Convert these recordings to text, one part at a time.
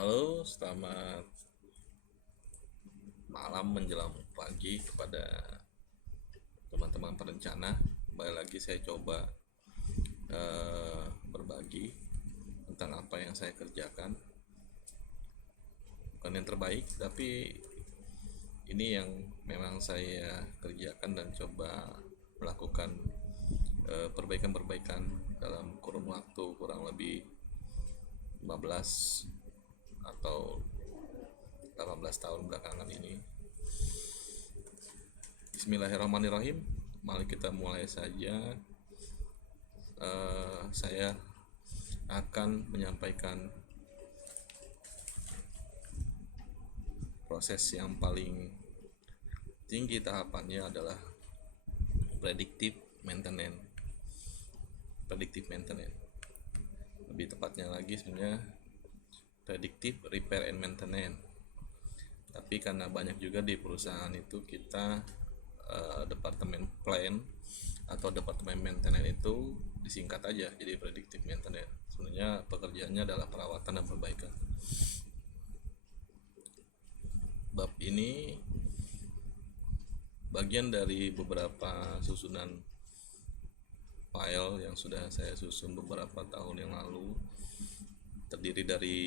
Halo, selamat malam menjelang pagi kepada teman-teman perencana. Kembali lagi saya coba berbagi tentang apa yang saya kerjakan. Bukan yang terbaik, tapi ini yang memang saya kerjakan dan coba melakukan perbaikan-perbaikan dalam kurun waktu kurang lebih 15 atau 18 tahun belakangan ini. Bismillahirrahmanirrahim. Mari kita mulai saja. Saya akan menyampaikan proses yang paling tinggi tahapannya adalah predictive maintenance. Predictive maintenance. Lebih tepatnya lagi sebenarnya predictive repair and maintenance. Tapi karena banyak juga di perusahaan itu kita departemen plan atau departemen maintenance itu disingkat aja jadi predictive maintenance. Sebenarnya pekerjaannya adalah perawatan dan perbaikan. Bab ini bagian dari beberapa susunan file yang sudah saya susun beberapa tahun yang lalu, terdiri dari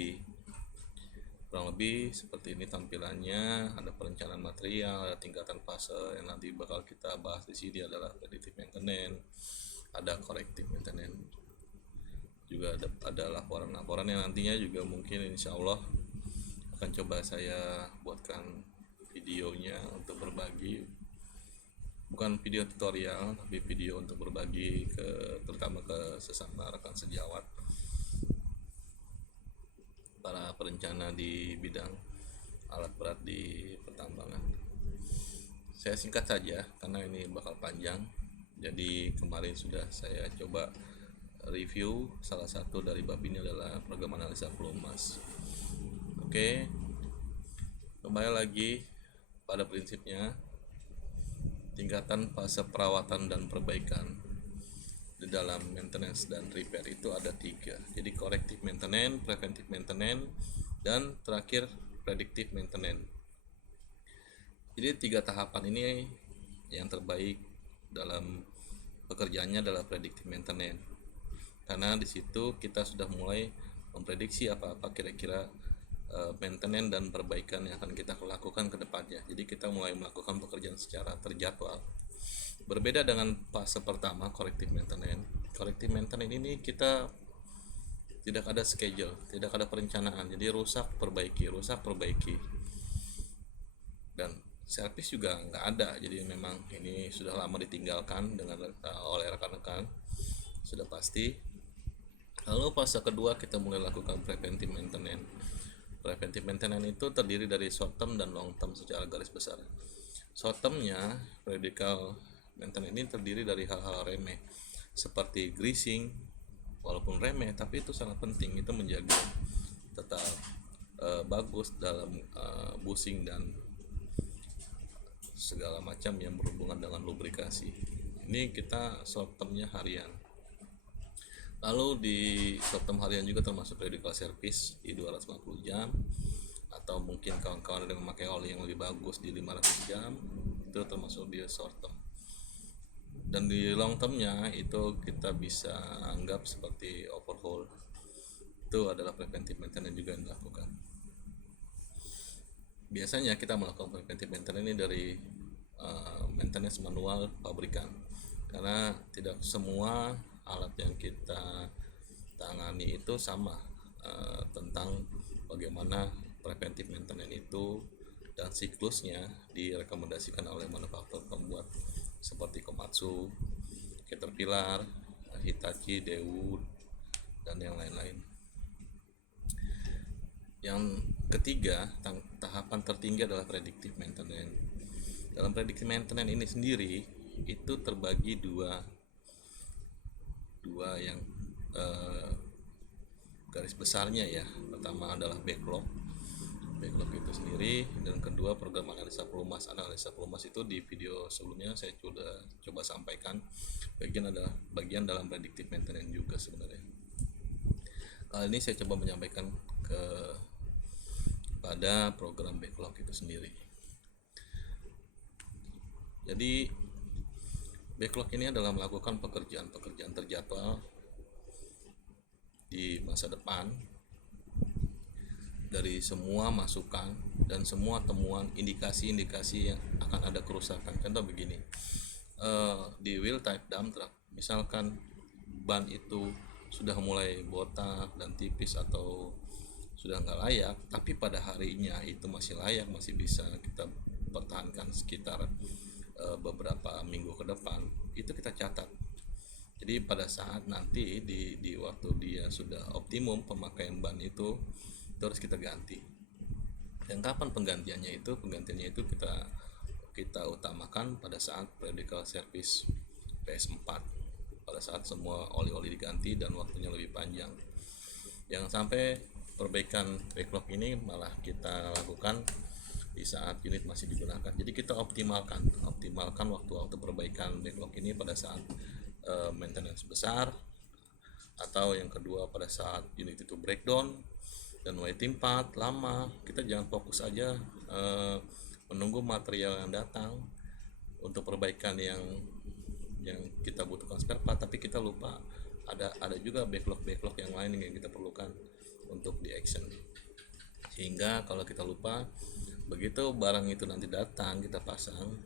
kurang lebih seperti ini tampilannya. Ada perencanaan material, ada tingkatan fase yang nanti bakal kita bahas di sini adalah predictive maintenance, ada corrective maintenance, juga ada laporan-laporan yang nantinya juga mungkin insya Allah akan coba saya buatkan videonya untuk berbagi, bukan video tutorial tapi video untuk berbagi terutama ke sesama rekan sejawat para perencana di bidang alat berat di pertambangan. Saya singkat saja karena ini bakal panjang. Jadi kemarin sudah saya coba review, salah satu dari bab ini adalah program analisa pelumas. Oke, kembali lagi pada prinsipnya, tingkatan fase perawatan dan perbaikan di dalam maintenance dan repair itu ada 3. Jadi corrective maintenance, preventive maintenance, dan terakhir predictive maintenance. Jadi 3 tahapan ini yang terbaik dalam pekerjaannya adalah predictive maintenance. Karena di situ kita sudah mulai memprediksi apa-apa kira-kira maintenance dan perbaikan yang akan kita lakukan ke depannya. Jadi kita mulai melakukan pekerjaan secara terjadwal. Berbeda dengan fase pertama, corrective maintenance. Corrective maintenance ini kita tidak ada schedule, tidak ada perencanaan. Jadi rusak perbaiki, dan servis juga nggak ada. Jadi memang ini sudah lama ditinggalkan oleh rekan-rekan, sudah pasti. Lalu fase kedua kita mulai lakukan preventive maintenance. Preventive maintenance itu terdiri dari short term dan long term secara garis besar. Short termnya, predictive maintenance ini terdiri dari hal-hal remeh seperti greasing. Walaupun remeh tapi itu sangat penting, itu menjaga tetap bagus dalam bushing dan segala macam yang berhubungan dengan lubrikasi. Ini kita short termnya harian. Lalu di short term harian juga termasuk critical service di 250 jam, atau mungkin kawan-kawan yang memakai oli yang lebih bagus di 500 jam, itu termasuk di short term. Dan di long termnya itu kita bisa anggap seperti overhaul, itu adalah preventive maintenance juga yang dilakukan. Biasanya kita melakukan preventive maintenance ini dari maintenance manual pabrikan, karena tidak semua alat yang kita tangani itu sama tentang bagaimana preventive maintenance itu, dan siklusnya direkomendasikan oleh manufaktur pembuat seperti Komatsu, Caterpillar, Hitachi, Daewoo, dan yang lain-lain. Yang ketiga, tahapan tertinggi adalah predictive maintenance. Dalam predictive maintenance ini sendiri itu terbagi dua yang garis besarnya ya. Pertama adalah backlog itu sendiri, dan kedua program analisa pelumas. Analisa pelumas itu di video sebelumnya saya sudah coba sampaikan, bagian dalam predictive maintenance juga sebenarnya. Kali ini saya coba menyampaikan ke pada program backlog itu sendiri. Jadi backlog ini adalah melakukan pekerjaan-pekerjaan terjadwal di masa depan dari semua masukan dan semua temuan indikasi-indikasi yang akan ada kerusakan. Contoh begini, di wheel type dump truck, misalkan ban itu sudah mulai botak dan tipis atau sudah nggak layak, tapi pada harinya itu masih layak, masih bisa kita pertahankan sekitar beberapa minggu ke depan, itu kita catat. Jadi pada saat nanti di waktu dia sudah optimum pemakaian ban itu harus kita ganti. Dan kapan penggantiannya itu? Penggantiannya itu kita utamakan pada saat practical service PS4, pada saat semua oli-oli diganti dan waktunya lebih panjang. Jangan sampai perbaikan backlog ini malah kita lakukan di saat unit masih digunakan. Jadi kita optimalkan waktu-waktu perbaikan backlog ini pada saat maintenance besar, atau yang kedua pada saat unit itu breakdown dan waiting part lama. Kita jangan fokus aja menunggu material yang datang untuk perbaikan yang kita butuhkan spare part, tapi kita lupa ada juga backlog yang lain yang kita perlukan untuk di action. Sehingga kalau kita lupa, begitu barang itu nanti datang kita pasang,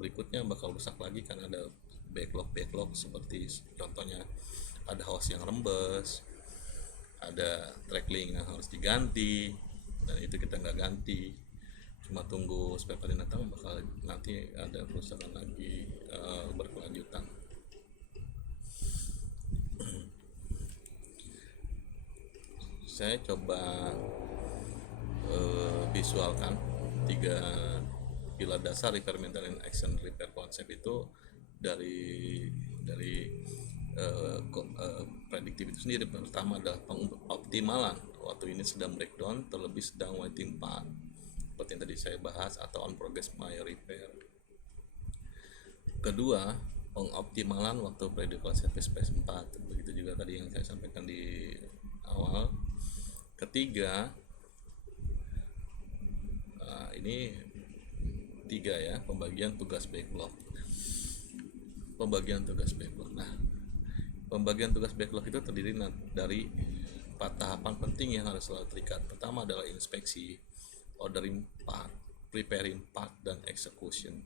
berikutnya bakal rusak lagi karena ada backlog seperti contohnya ada hose yang rembes, ada trackling yang harus diganti, dan itu kita nggak ganti, cuma tunggu spare part datang, bakal nanti ada kerusakan lagi berkelanjutan. Saya coba visualkan 3 pilar dasar repair maintenance action repair konsep itu dari prediktif itu sendiri. Pertama adalah pengoptimalan waktu ini sedang breakdown, terlebih sedang waiting part seperti yang tadi saya bahas, atau on progress minor repair. Kedua, pengoptimalan waktu predictable service PS4, begitu juga tadi yang saya sampaikan di awal. Ketiga, ini 3 ya, pembagian tugas backlog. Nah, pembagian tugas backlog itu terdiri dari 4 tahapan penting yang harus selalu terikat. Pertama adalah inspeksi, ordering part, preparing part, dan execution.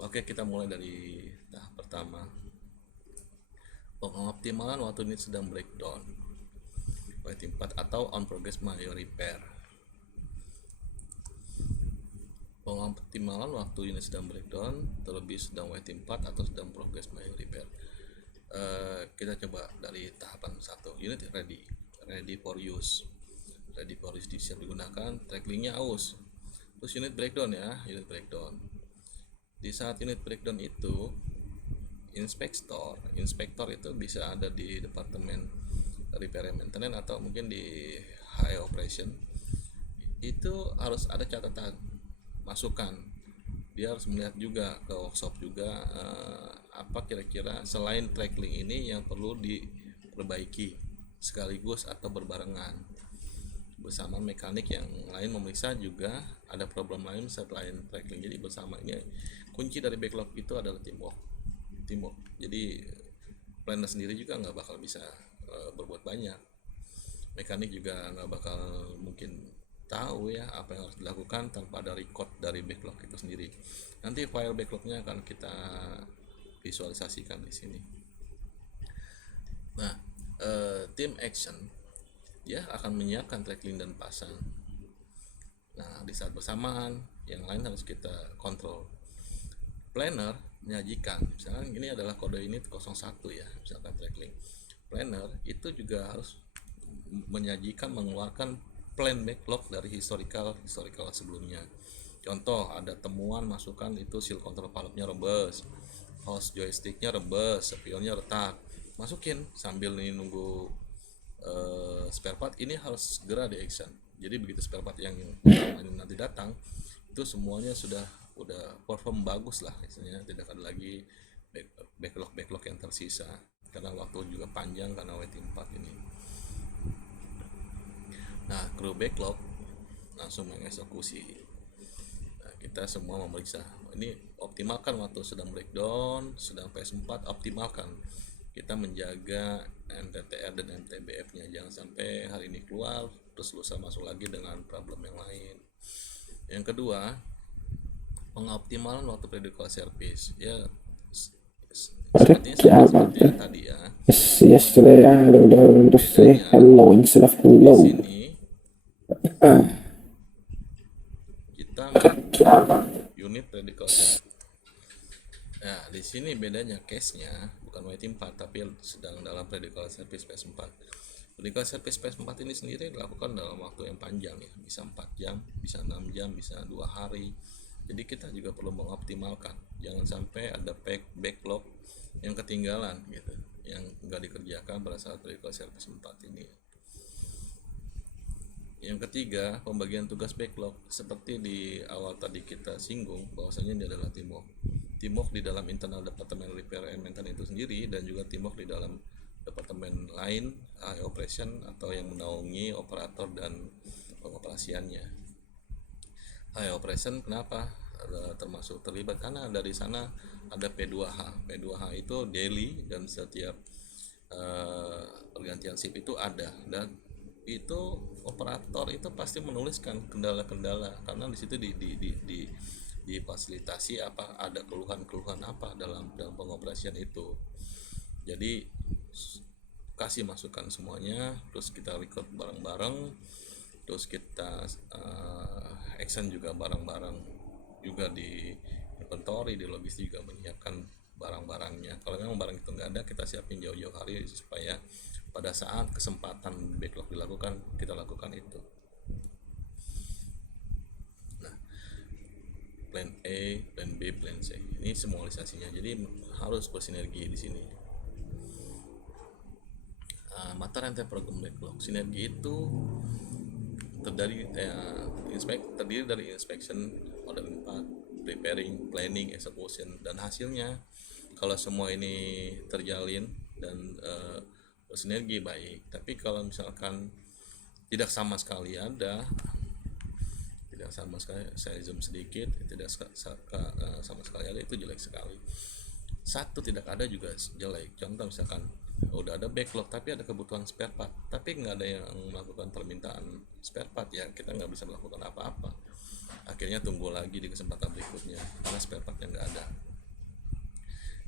Oke, kita mulai dari tahap pertama, pengoptimalan waktu ini sedang breakdown, waiting part atau on progress minor repair. Pengoptimalan waktu ini sedang breakdown, terlebih sedang waiting part atau sedang progress minor repair. Kita coba dari tahapan 1, unit ready for use. Ready for use siap digunakan, tracklingnya aus. Terus unit breakdown ya, unit breakdown. Di saat unit breakdown itu, inspektor itu bisa ada di departemen repair and maintenance atau mungkin di HI operation. Itu harus ada catatan, masukan. Dia harus melihat juga ke workshop juga, apa kira-kira selain trackling ini yang perlu diperbaiki sekaligus atau berbarengan bersama mekanik yang lain memeriksa juga ada problem lain selain trackling. Jadi bersama, ini kunci dari backlog itu adalah teamwork. Jadi planner sendiri juga nggak bakal bisa berbuat banyak, mekanik juga nggak bakal mungkin tahu ya apa yang harus dilakukan tanpa ada record dari backlog itu sendiri. Nanti file backlognya akan kita visualisasikan di sini. Nah, team action dia akan menyiapkan trackling dan pasang. Nah, di saat bersamaan yang lain harus kita kontrol. Planner menyajikan, misalkan ini adalah kode unit 01 ya, misalkan trackling. Planner itu juga harus menyajikan, mengeluarkan plan backlog dari historical sebelumnya. Contoh, ada temuan masukan itu seal control valve-nya rebes, hose joysticknya rebes, spionnya retak, masukin sambil ini nunggu spare part ini harus segera di action. Jadi begitu spare part yang nanti datang itu semuanya udah perform bagus lah, istilahnya tidak ada lagi backlog yang tersisa karena waktu juga panjang karena waiting part ini. Nah, crew backlog langsung mengeksekusi. Nah, kita semua memeriksa ini, optimalkan waktu sedang breakdown, sedang PS4 optimalkan. Kita menjaga MTTR dan MTBF nya, jangan sampai hari ini keluar terus lusa masuk lagi dengan problem yang lain. Yang kedua, pengoptimalan waktu critical service ya, sepertinya sama seperti yang tadi ya. Yesterday I had to say Bedanya hello instead of di hello. sini kita unit critical service. Nah, di sini bedanya case-nya bukan waiting part tapi sedang dalam critical service PS4. Critical service PS4 ini sendiri dilakukan dalam waktu yang panjang ya, bisa 4 jam, bisa 6 jam, bisa 2 hari. Jadi kita juga perlu mengoptimalkan, jangan sampai ada backlog yang ketinggalan gitu, yang nggak dikerjakan pada saat critical service 4 ini. Yang ketiga, pembagian tugas backlog. Seperti di awal tadi kita singgung, bahwasanya ini adalah teamwork. Teamwork di dalam internal departemen repair and maintenance itu sendiri, dan juga teamwork di dalam departemen lain, operation atau yang menaungi operator dan pengoperasiannya. operation kenapa termasuk terlibat? Karena dari sana ada P2H. P2H itu daily, dan setiap pergantian shift itu ada, dan itu operator itu pasti menuliskan kendala-kendala, karena di situ difasilitasi apa, ada keluhan-keluhan apa dalam pengoperasian itu. Jadi kasih masukan semuanya, terus kita record bareng-bareng, terus kita action juga bareng-bareng, juga di inventory, di logistik juga menyiapkan barang-barangnya. Kalau memang barang itu nggak ada, kita siapin jauh-jauh hari supaya pada saat kesempatan backlog dilakukan, kita lakukan itu. Nah, plan A, plan B, plan C, ini simulasinya, jadi harus bersinergi di sini. Mata rantai program backlog, sinergi itu terdiri dari inspection, ordering part, preparing, planning, execution, dan hasilnya kalau semua ini terjalin dan bersinergi baik. Tapi kalau misalkan tidak sama sekali saya zoom sedikit, tidak sama sekali ada, itu jelek sekali. Satu tidak ada juga jelek. Contoh misalkan udah ada backlog tapi ada kebutuhan spare part, tapi nggak ada yang melakukan permintaan spare part, ya kita nggak bisa melakukan apa-apa. Akhirnya tunggu lagi di kesempatan berikutnya karena spare partnya nggak ada.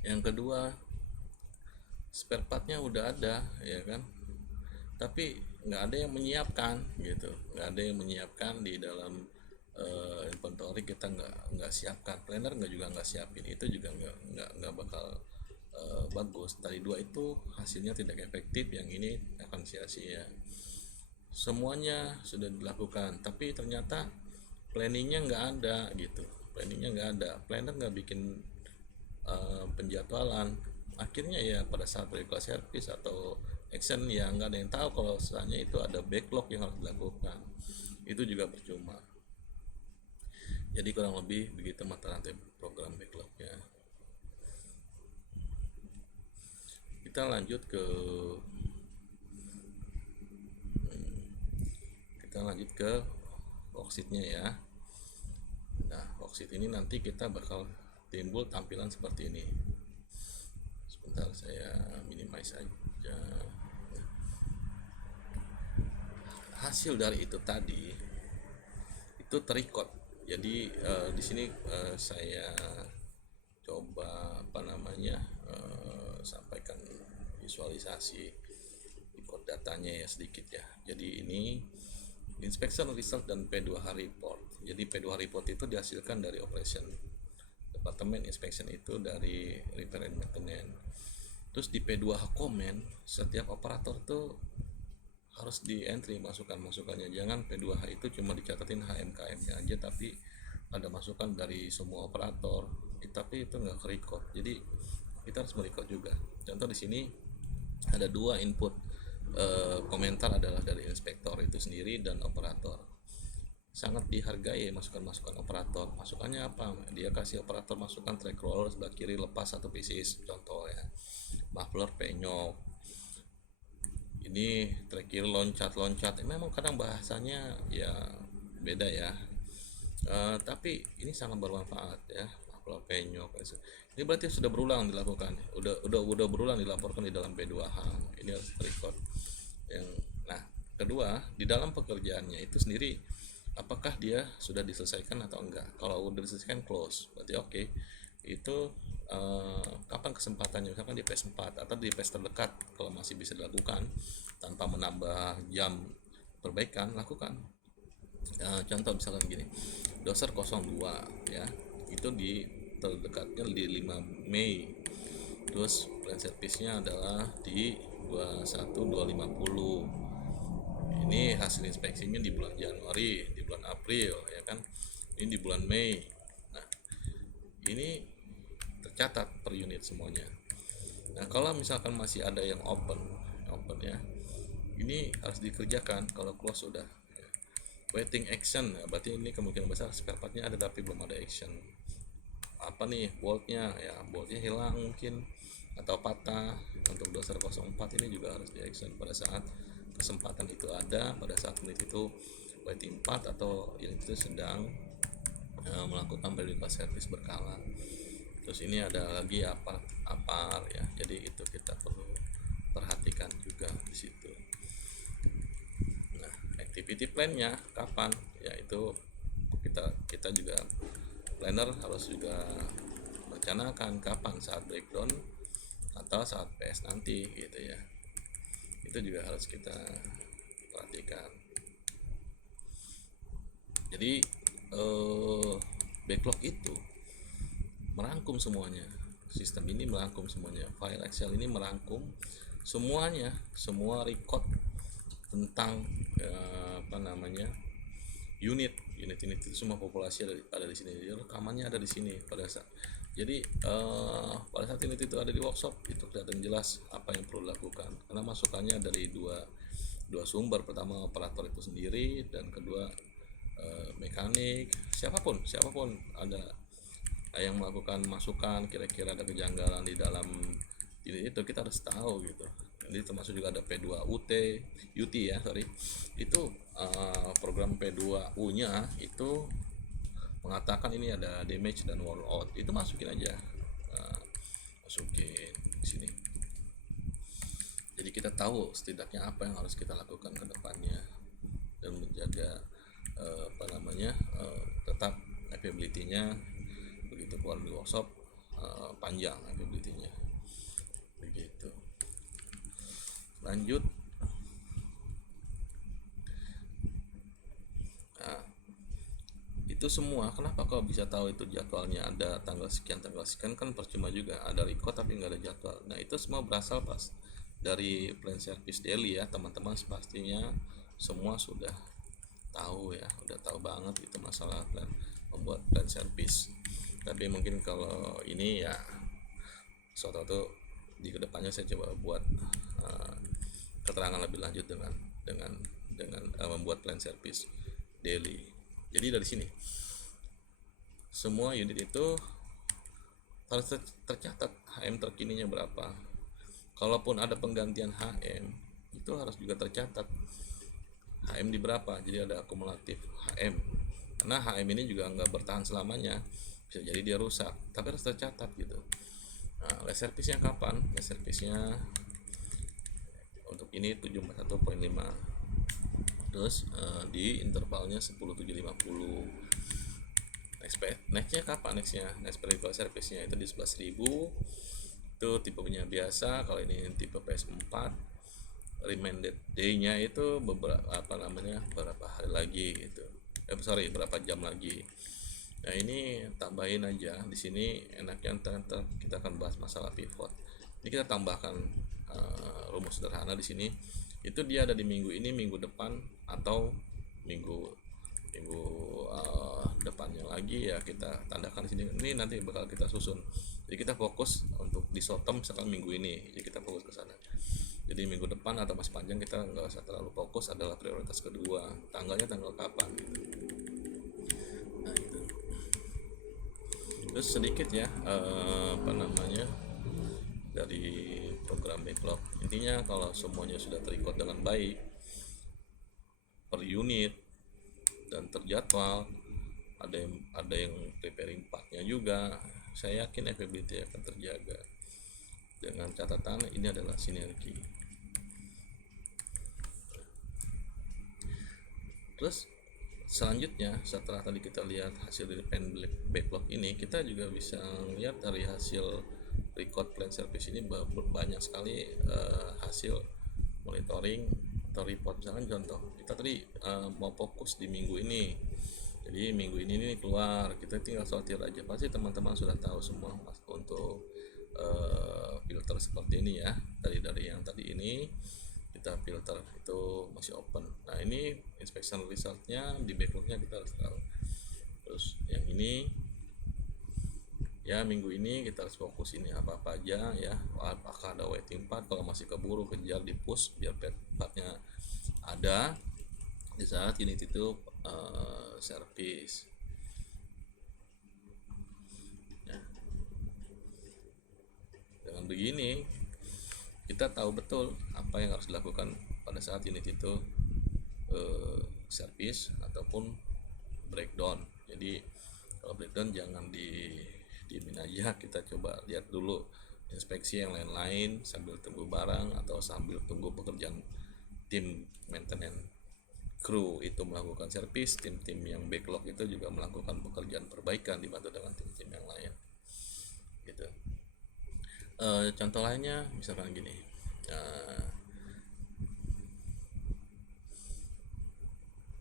Yang kedua, spare partnya udah ada ya kan, tapi nggak ada yang menyiapkan gitu, nggak ada yang menyiapkan di dalam inventory, kita nggak siapkan, planner nggak siapin, itu juga nggak bakal bagus. Tadi dua itu hasilnya tidak efektif, yang ini akan sia-sia. Semuanya sudah dilakukan tapi ternyata planningnya nggak ada gitu, planner nggak bikin penjadwalan. Akhirnya ya pada saat critical service atau action, ya nggak ada yang tahu kalau misalnya itu ada backlog yang harus dilakukan, itu juga percuma. Jadi kurang lebih begitu mata rantai program backlognya. Kita lanjut ke worksheetnya ya. Nah, worksheet ini nanti kita bakal timbul tampilan seperti ini. Sebentar, saya minimize aja. Hasil dari itu tadi itu terrecord. Jadi di sini saya coba sampaikan visualisasi record datanya ya sedikit ya. Jadi ini inspection result dan P2H report. Jadi P2H report itu dihasilkan dari operation departemen, inspection itu dari repair and maintenance. Terus di P2H comment, setiap operator tuh harus di entry masukannya. Jangan P2H itu cuma dicatatin HMKM-nya aja tapi ada masukan dari semua operator, tapi itu nggak ke-record. Jadi kita harus merecord juga. Contoh di sini ada dua input komentar, adalah dari inspektor itu sendiri dan operator. Sangat dihargai masukan-masukan operator. Masukannya apa? Dia kasih operator masukan track roller sebelah kiri lepas satu pieces, contoh ya. Muffler penyok. Ini track kiri loncat. Memang kadang bahasanya ya beda ya. Tapi ini sangat bermanfaat ya, upload penyok. Ini berarti sudah berulang dilakukan, udah berulang dilaporkan di dalam P2H. Ini harus record. Nah, kedua, di dalam pekerjaannya itu sendiri, apakah dia sudah diselesaikan atau enggak? Kalau udah diselesaikan close, berarti oke. Itu kapan kesempatannya, misalkan di PS4 atau di PS terdekat, kalau masih bisa dilakukan tanpa menambah jam perbaikan, lakukan. Contoh misalkan gini, doser 02 ya, itu di terdekatnya di 5 Mei, terus plan service-nya adalah di 21250. Ini hasil inspeksinya di bulan Januari, di bulan April ya kan, ini di bulan Mei. Nah, ini tercatat per unit semuanya. Nah, kalau misalkan masih ada yang open ya, ini harus dikerjakan. Kalau close sudah waiting action, berarti ini kemungkinan besar spare partnya ada tapi belum ada action. Apa nih, boltnya hilang mungkin atau patah. Untuk doser 04 ini juga harus di action pada saat kesempatan itu ada, pada saat unit itu waiting part atau yang itu sedang melakukan periodical service berkala. Terus ini ada lagi apar ya, jadi itu kita perlu perhatikan juga di situ. Nah, activity plan-nya kapan? Ya itu kita juga planner harus juga merencanakan kapan, saat breakdown atau saat PS nanti gitu ya. Itu juga harus kita perhatikan. Jadi backlog itu merangkum semuanya. Sistem ini merangkum semuanya. File Excel ini merangkum semuanya, semua record tentang unit itu semua populasi ada di sini. Jadi rekamannya ada di sini pada saat. Jadi pada saat unit itu ada di workshop, itu kelihatan jelas apa yang perlu dilakukan. Karena masukannya dari dua sumber, pertama operator itu sendiri dan kedua mekanik, siapapun ada yang melakukan masukan, kira-kira ada kejanggalan di dalam ini itu kita harus tahu gitu. Jadi termasuk juga ada P2UT UT ya, sorry, itu program P2U nya itu mengatakan ini ada damage dan worn out, itu masukin aja, masukin di sini. Jadi kita tahu setidaknya apa yang harus kita lakukan ke depannya dan menjaga tetap availability-nya begitu keluar di workshop panjang availability-nya begitu. Lanjut, nah, itu semua kenapa kau bisa tahu itu jadwalnya ada tanggal sekian kan percuma juga ada record tapi nggak ada jadwal. Nah, itu semua berasal pas dari plan service daily ya, teman-teman pastinya semua sudah tahu ya, udah tahu banget itu masalah membuat plan service. Tapi mungkin kalau ini ya suatu di kedepannya saya coba buat keterangan lebih lanjut dengan membuat plan service daily. Jadi dari sini semua unit itu harus tercatat HM terkininya berapa. Kalaupun ada penggantian HM itu harus juga tercatat HM di berapa, jadi ada akumulatif HM, karena HM ini juga nggak bertahan selamanya, bisa jadi dia rusak, tapi harus tercatat gitu. Nah, less service-nya kapan? Less service-nya untuk ini 741.5, terus di intervalnya 10750. Nextnya kapan? Next periodical service-nya itu di 11.000, itu tipenya biasa. Kalau ini tipe PS4, remanded day-nya itu berapa hari lagi gitu. Berapa jam lagi. Nah, ini tambahin aja di sini. Enaknya kita akan bahas masalah pivot. Ini kita tambahkan rumus sederhana di sini. Itu dia ada di minggu ini, minggu depan, atau minggu depannya lagi ya kita tandakan di sini. Ini nanti bakal kita susun. Jadi kita fokus untuk di short-term misalkan minggu ini, jadi kita fokus ke sana. Jadi minggu depan atau masih panjang kita nggak usah terlalu fokus, adalah prioritas kedua, tanggal kapan gitu. Nah, itu. Terus sedikit ya dari program backlog. Intinya kalau semuanya sudah terikut dengan baik per unit, dan terjadwal, ada yang preparing partnya juga. Saya yakin availability akan terjaga dengan catatan ini adalah sinergi. Terus selanjutnya setelah tadi kita lihat hasil dari plan backlog ini, kita juga bisa lihat dari hasil record plan service ini banyak sekali hasil monitoring atau report. Misalkan contoh, kita tadi mau fokus di minggu ini, jadi minggu ini nih keluar, kita tinggal sortir aja. Pasti teman-teman sudah tahu semua untuk filter seperti ini ya. Dari yang tadi ini kita filter itu masih open. Nah ini inspection resultnya di backlognya kita harus tahu. Terus yang ini ya, minggu ini kita harus fokus ini apa aja ya, apakah ada waiting part, kalau masih keburu kejar di push biar partnya ada di saat unit itu service ya. Dengan begini kita tahu betul apa yang harus dilakukan pada saat unit itu service ataupun breakdown. Jadi kalau breakdown jangan diemin aja, kita coba lihat dulu inspeksi yang lain-lain sambil tunggu barang atau sambil tunggu pekerjaan tim maintenance kru itu melakukan servis. Tim-tim yang backlog itu juga melakukan pekerjaan perbaikan dibantu dengan tim-tim yang lain gitu. Contoh lainnya misalkan gini,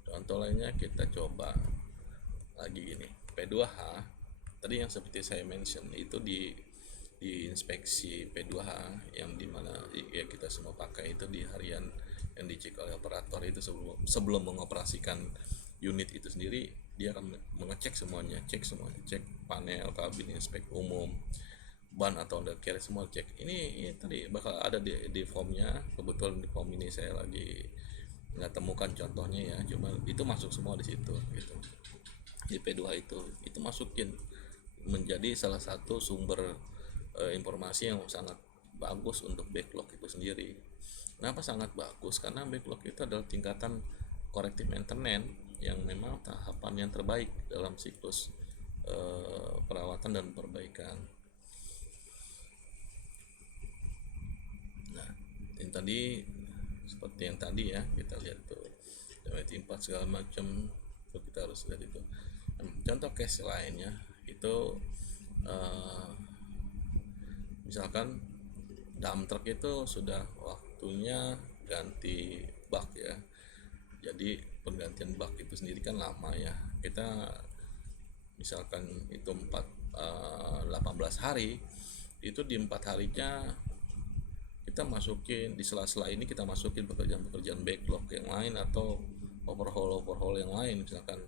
contoh lainnya kita coba lagi gini, P2H tadi yang seperti saya mention itu di inspeksi P2H yang dimana ya kita semua pakai itu di harian yang dicek oleh operator itu sebelum mengoperasikan unit itu sendiri. Dia akan mengecek semuanya, cek panel, kabin, inspek umum, ban atau undercarriage semua cek. Ini tadi bakal ada di formnya. Kebetulan di form ini saya lagi nggak temukan contohnya ya, cuma itu masuk semua di situ gitu. Di P2 itu masukin menjadi salah satu sumber informasi yang sangat bagus untuk backlog itu sendiri. Kenapa sangat bagus? Karena backlog itu adalah tingkatan corrective maintenance yang memang tahapan yang terbaik dalam siklus perawatan dan perbaikan. Nah, yang tadi seperti yang tadi ya, kita lihat tuh waiting part segala macam tuh, kita harus lihat itu. Contoh case lainnya itu misalkan dump truck itu sudah waktunya ganti bak ya. Jadi penggantian bak itu sendiri kan lama ya. Kita misalkan itu 18 hari, itu di 4 harinya kita masukin, di sela-sela ini kita masukin pekerjaan backlog yang lain atau overhaul yang lain. Misalkan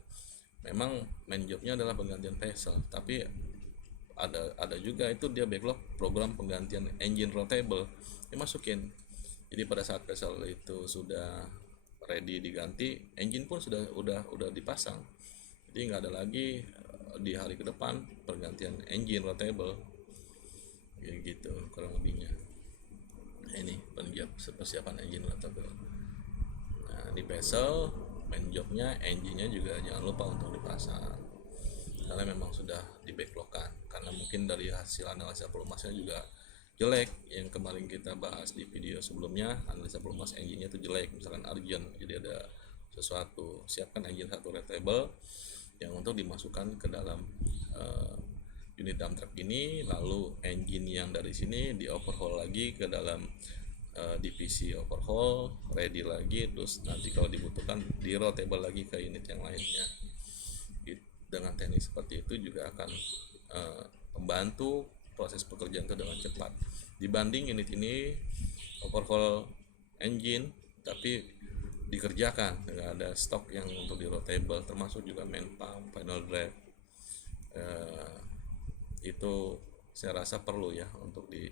memang main jobnya adalah penggantian vessel, tapi ada juga itu dia backlog program penggantian engine rotatable dimasukin. Jadi pada saat vessel itu sudah ready diganti, engine pun udah dipasang. Jadi nggak ada lagi di hari ke depan pergantian engine rotatable gitu kurang lebihnya. Ini persiapan engine rotatable. Nah di vessel main jobnya engine-nya juga jangan lupa untuk dipasang, karena memang sudah di backlogkan. Karena mungkin dari hasil analisa pelumasnya juga jelek, yang kemarin kita bahas di video sebelumnya, analisa pelumas engine-nya itu jelek, misalkan urgent. Jadi ada sesuatu, siapkan engine satu rotatable yang untuk dimasukkan ke dalam unit dump truck ini, lalu engine yang dari sini di overhaul lagi ke dalam divisi overhaul, ready lagi, terus nanti kalau dibutuhkan di rotatable lagi ke unit yang lainnya. Dengan teknik seperti itu juga akan membantu proses pekerjaan itu dengan cepat dibanding unit ini overhaul engine tapi dikerjakan nggak ada stok yang untuk di rotatable, termasuk juga main pump, final drive. Itu saya rasa perlu ya untuk di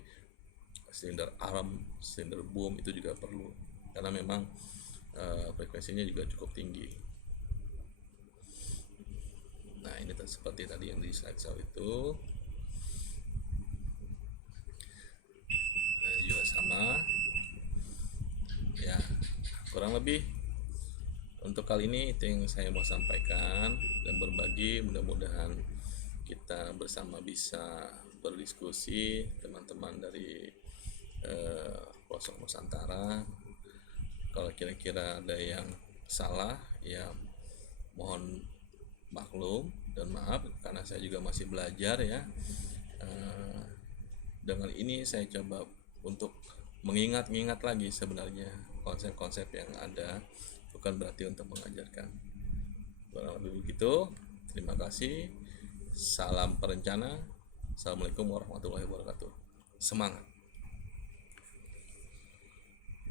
silinder arm, silinder boom itu juga perlu, karena memang frekuensinya juga cukup tinggi. Nah ini seperti tadi yang di slide show itu. Nah, juga sama ya, kurang lebih Untuk kali ini itu yang saya mau sampaikan dan berbagi. Mudah-mudahan kita bersama bisa berdiskusi, teman-teman dari pelosok Nusantara. Kalau kira-kira ada yang salah ya mohon maklum dan maaf, karena saya juga masih belajar ya. Eh, dengan ini saya coba untuk mengingat-ingat lagi sebenarnya konsep-konsep yang ada, bukan berarti untuk mengajarkan. Kurang lebih begitu. Terima kasih. Salam perencana. Assalamualaikum warahmatullahi wabarakatuh. Semangat.